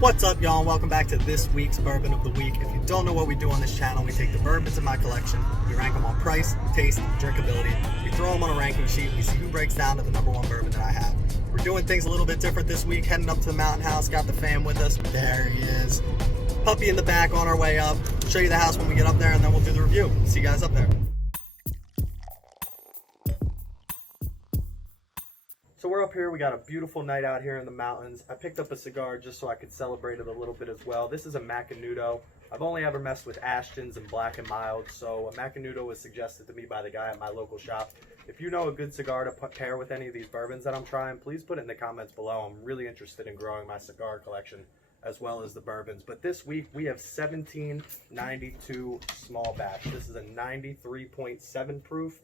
What's up, y'all, and welcome back to this week's Bourbon of the Week. If you don't know what we do on this channel, we take the bourbons in my collection, we rank them on price, taste, and drinkability. We throw them on a ranking sheet, and we see who breaks down to the number one bourbon that I have. We're doing things a little bit different this week, heading up to the Mountain House, got the fam with us. There he is. Puppy in the back on our way up. Show you the house when we get up there, and then we'll do the review. See you guys up there. So we're up here, we got a beautiful night out here in the mountains. I picked up a cigar just so I could celebrate it a little bit as well. This is a Macanudo. I've only ever messed with Ashtons and Black and Mild, so a Macanudo was suggested to me by the guy at my local shop. If you know a good cigar to pair with any of these bourbons that I'm trying, please put it in the comments below. I'm really interested in growing my cigar collection as well as the bourbons. But this week we have 1792 small batch. This is a 93.7 proof.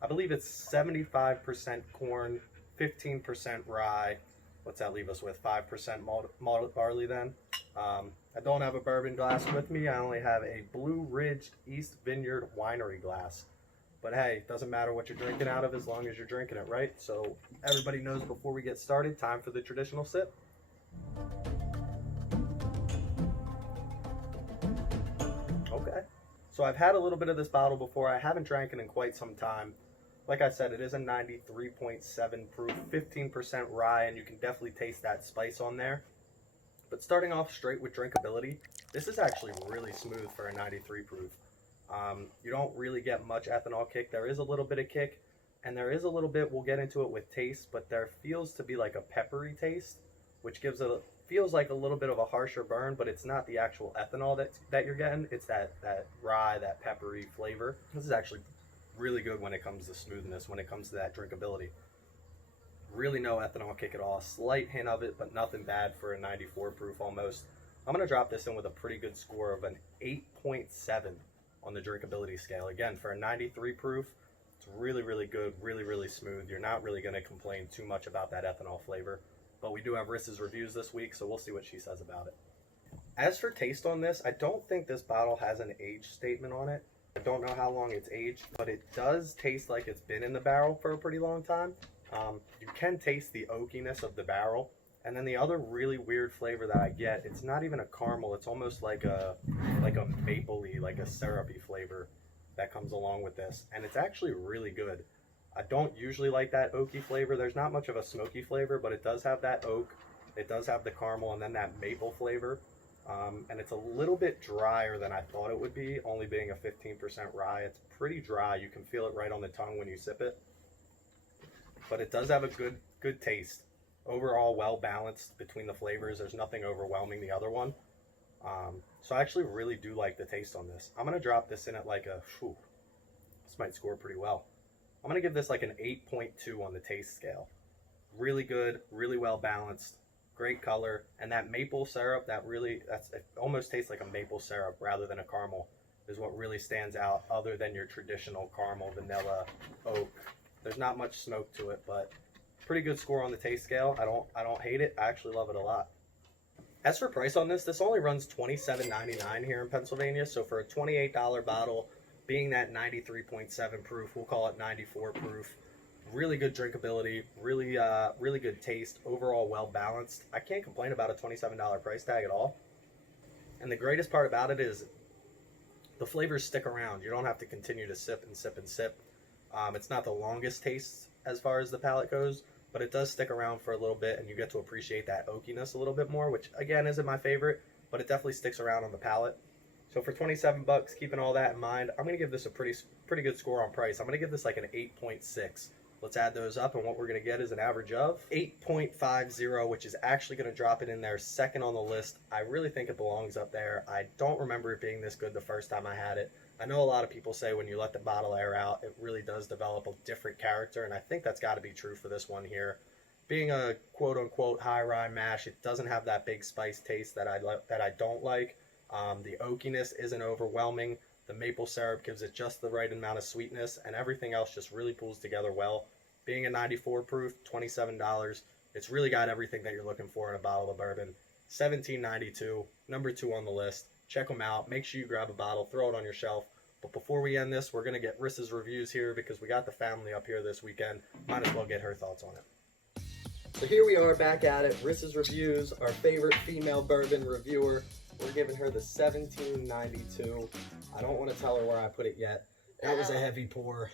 I believe it's 75% corn, 15% rye. What's that leave us with? 5% malted barley then. I don't have a bourbon glass with me. I only have a Blue Ridge East Vineyard Winery glass. But hey, it doesn't matter what you're drinking out of as long as you're drinking it, right? So everybody knows before we get started, time for the traditional sip. Okay. So I've had a little bit of this bottle before. I haven't drank it in quite some time. Like I said, it is a 93.7 proof, 15% rye, and you can definitely taste that spice on there. But starting off straight with drinkability, this is actually really smooth for a 93 proof. You don't really get much ethanol kick. There is a little bit of kick, and there is a little bit, we'll get into it with taste, but there feels to be like a peppery taste, which feels like a little bit of a harsher burn, but it's not the actual ethanol that you're getting. It's that rye, that peppery flavor. This is actually really good when it comes to smoothness, when it comes to that drinkability. Really no ethanol kick at all. Slight hint of it, but nothing bad for a 94 proof almost. I'm going to drop this in with a pretty good score of an 8.7 on the drinkability scale. Again, for a 93 proof, it's really, really good, really, really smooth. You're not really going to complain too much about that ethanol flavor. But we do have Riss's reviews this week, so we'll see what she says about it. As for taste on this, I don't think this bottle has an age statement on it. I don't know how long it's aged, but it does taste like it's been in the barrel for a pretty long time. You can taste the oakiness of the barrel. And then the other really weird flavor that I get, it's not even a caramel, it's almost like a mapley, like a syrupy flavor that comes along with this. And it's actually really good. I don't usually like that oaky flavor. There's not much of a smoky flavor, but it does have that oak. It does have the caramel and then that maple flavor. And it's a little bit drier than I thought it would be, only being a 15% rye. It's pretty dry. You can feel it right on the tongue when you sip it. But it does have a good taste. Overall, well balanced between the flavors. There's nothing overwhelming the other one. So I actually really do like the taste on this. I'm going to drop this in at like a, this might score pretty well. I'm going to give this like an 8.2 on the taste scale. Really good, really well balanced. Great color, and that maple syrup, it almost tastes like a maple syrup rather than a caramel, is what really stands out other than your traditional caramel, vanilla, oak. There's not much smoke to it, but pretty good score on the taste scale. I don't hate it. I actually love it a lot. As for price on this only runs $27.99 here in Pennsylvania, so for a $28 bottle, being that 93.7 proof, we'll call it 94 proof. Really good drinkability, really good taste, overall well balanced. I can't complain about a $27 price tag at all. And the greatest part about it is the flavors stick around. You don't have to continue to sip and sip and sip. It's not the longest taste as far as the palate goes, but it does stick around for a little bit and you get to appreciate that oakiness a little bit more, which again isn't my favorite, but it definitely sticks around on the palate. So for 27 bucks, keeping all that in mind, I'm going to give this a pretty good score on price. I'm going to give this like an 8.6. Let's add those up, and what we're going to get is an average of 8.50, which is actually going to drop it in there second on the list. I really think it belongs up there. I don't remember it being this good the first time I had it. I know a lot of people say when you let the bottle air out, it really does develop a different character, and I think that's got to be true for this one here. Being a quote-unquote high rye mash, it doesn't have that big spice taste that I don't like. The oakiness isn't overwhelming. The maple syrup gives it just the right amount of sweetness, and everything else just really pulls together well. Being a 94 proof, $27, it's really got everything that you're looking for in a bottle of bourbon. $17.92, number 2 on the list. Check them out. Make sure you grab a bottle, throw it on your shelf. But before we end this, we're going to get Riss's reviews here because we got the family up here this weekend. Might as well get her thoughts on it. So here we are back at it. Rissa's Reviews, our favorite female bourbon reviewer. We're giving her the 1792. I don't want to tell her where I put it yet. That was a heavy pour.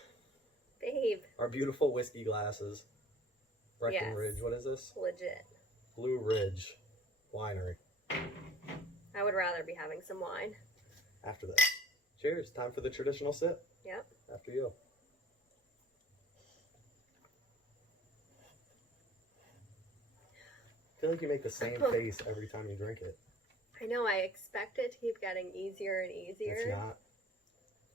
Babe. Our beautiful whiskey glasses. Breckenridge. Yes. What is this? Legit. Blue Ridge Winery. I would rather be having some wine. After this. Cheers. Time for the traditional sip. Yep. After you. I feel like you make the same face every time you drink it. I know. I expect it to keep getting easier and easier. It's not.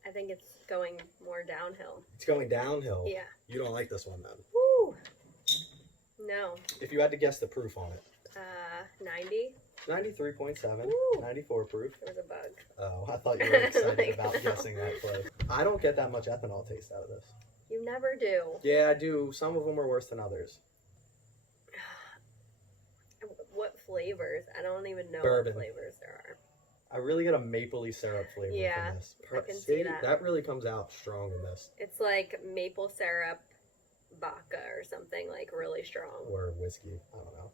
I think it's going more downhill. It's going downhill? Yeah. You don't like this one then? Woo! No. If you had to guess the proof on it. 90. 93.7. Woo. 94 proof. There was a bug. Oh, I thought you were excited about guessing that flavor. I don't get that much ethanol taste out of this. You never do. Yeah, I do. Some of them are worse than others. What flavors? I don't even know Bourbon. what flavors there are. I really get a mapley syrup flavor from this. I can see that. That really comes out strong in this. It's like maple syrup vodka or something, like really strong. Or whiskey. I don't know.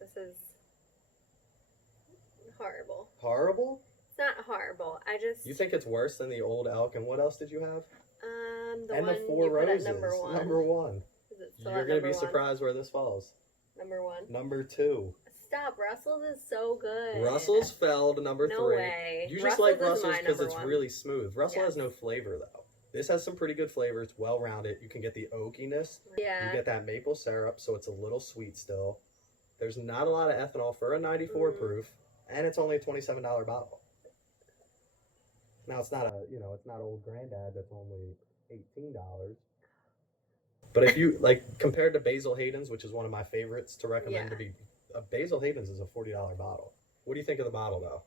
This is horrible. Horrible? It's not horrible. I just... You think it's worse than the Old Elk, and what else did you have? The and one the Four you put Roses. at number one. Number one. Is it still You're going to be surprised where this falls. Number one. Number two. Stop. Russell's is so good. Russell's fell to number three. No way. You just like Russell's because it's really smooth. Russell has no flavor, though. This has some pretty good flavor. It's well-rounded. You can get the oakiness. Yeah. You get that maple syrup, so it's a little sweet still. There's not a lot of ethanol for a 94 proof, and it's only a $27 bottle. Now, it's not it's not Old Granddad that's only $18. But if you, compared to Basil Hayden's, which is one of my favorites to recommend to be, Basil Hayden's is a $40 bottle. What do you think of the bottle, though?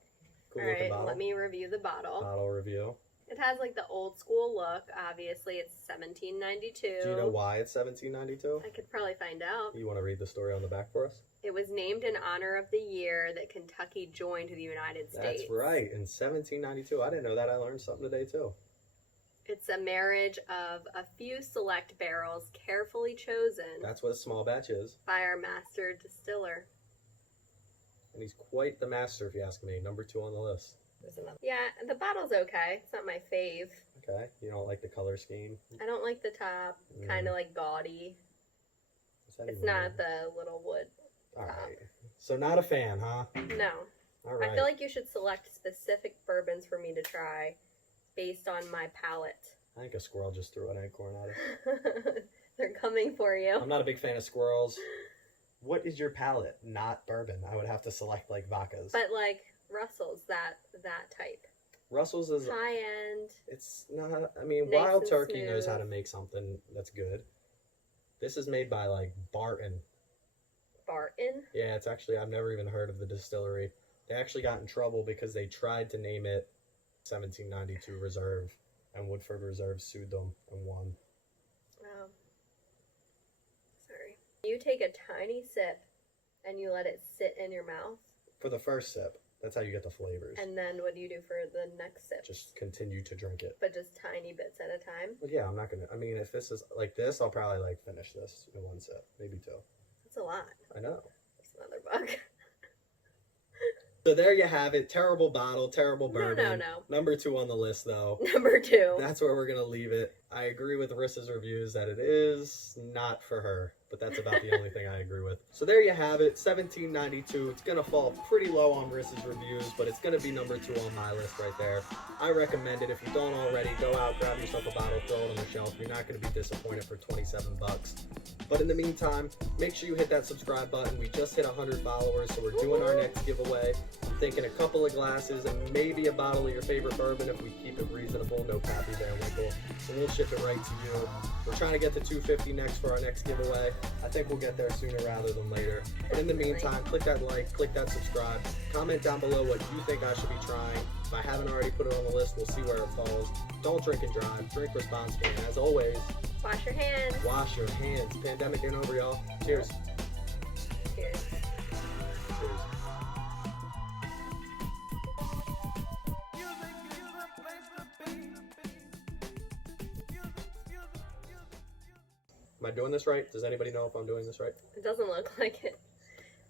Cool looking bottle. Let me review the bottle. Bottle review. It has, the old school look. Obviously, it's $17.92. Do you know why it's $17.92? I could probably find out. You want to read the story on the back for us? It was named in honor of the year that Kentucky joined the United States. That's right, in 1792. I didn't know that. I learned something today, too. It's a marriage of a few select barrels carefully chosen. That's what a small batch is. By our master distiller. And he's quite the master, if you ask me. Number 2 on the list. Yeah, the bottle's okay. It's not my fave. Okay. You don't like the color scheme? I don't like the top. Kind of gaudy. It's not the little wood top. Alright. So not a fan, huh? No. Alright. I feel like you should select specific bourbons for me to try based on my palate. I think a squirrel just threw an acorn at it. They're coming for you. I'm not a big fan of squirrels. What is your palate? Not bourbon. I would have to select vodkas. But Russell's that type. Russell's is high end. It's not. I mean, nice Wild Turkey smooth. knows how to make something that's good. This is made by Barton. Barton? Yeah, it's actually, I've never even heard of the distillery. They actually got in trouble because they tried to name it 1792 Reserve, and Woodford Reserve sued them and won. Oh. Sorry. You take a tiny sip and you let it sit in your mouth. For the first sip. That's how you get the flavors. And then what do you do for the next sip? Just continue to drink it. But just tiny bits at a time? Well, yeah, I'm not going to. I mean, if this is like this, I'll probably finish this in one sip. Maybe 2. That's a lot. I know. There's another bug. So there you have it. Terrible bottle, terrible bourbon. No. Number 2 on the list, though. Number 2. That's where we're going to leave it. I agree with Rissa's reviews that it is not for her. But that's about the only thing I agree with. So there you have it, 1792. It's going to fall pretty low on Rissa's reviews, but it's going to be number 2 on my list right there. I recommend it. If you don't already, go out, grab yourself a bottle, throw it on the shelf. You're not going to be disappointed for $27. But in the meantime, make sure you hit that subscribe button. We just hit 100 followers, so we're doing our next giveaway. I'm thinking a couple of glasses and maybe a bottle of your favorite bourbon if we keep it reasonable. No Pappy Van Winkle. And we'll ship it right to you. We're trying to get to 250 next for our next giveaway. I think we'll get there sooner rather than later. But in the meantime, click that like, click that subscribe. Comment down below what you think I should be trying. If I haven't already put it on the list, we'll see where it falls. Don't drink and drive. Drink responsibly. And as always, wash your hands. Wash your hands. Pandemic ain't over, y'all. Cheers. Cheers. Cheers. Am I doing this right? Does anybody know if I'm doing this right? It doesn't look like it.